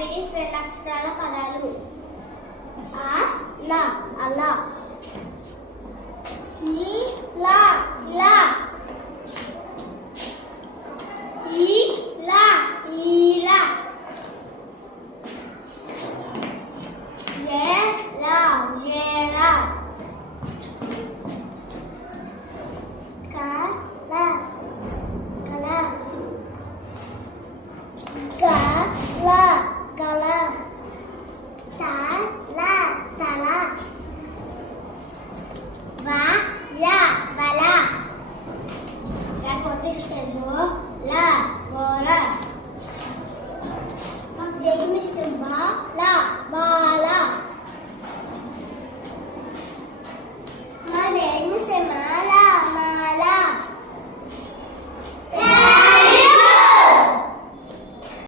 వీటి శ్రేణాక్షరాల పదాలు. ఆ లా అలా, ఈ లా ఇలా, ఈ లా ఇలా, ఏ లా ఏలా, క లా కల, గ లా గల, త లా తల, వ లా వల, ల కొట్టిస్తాను ల గోల.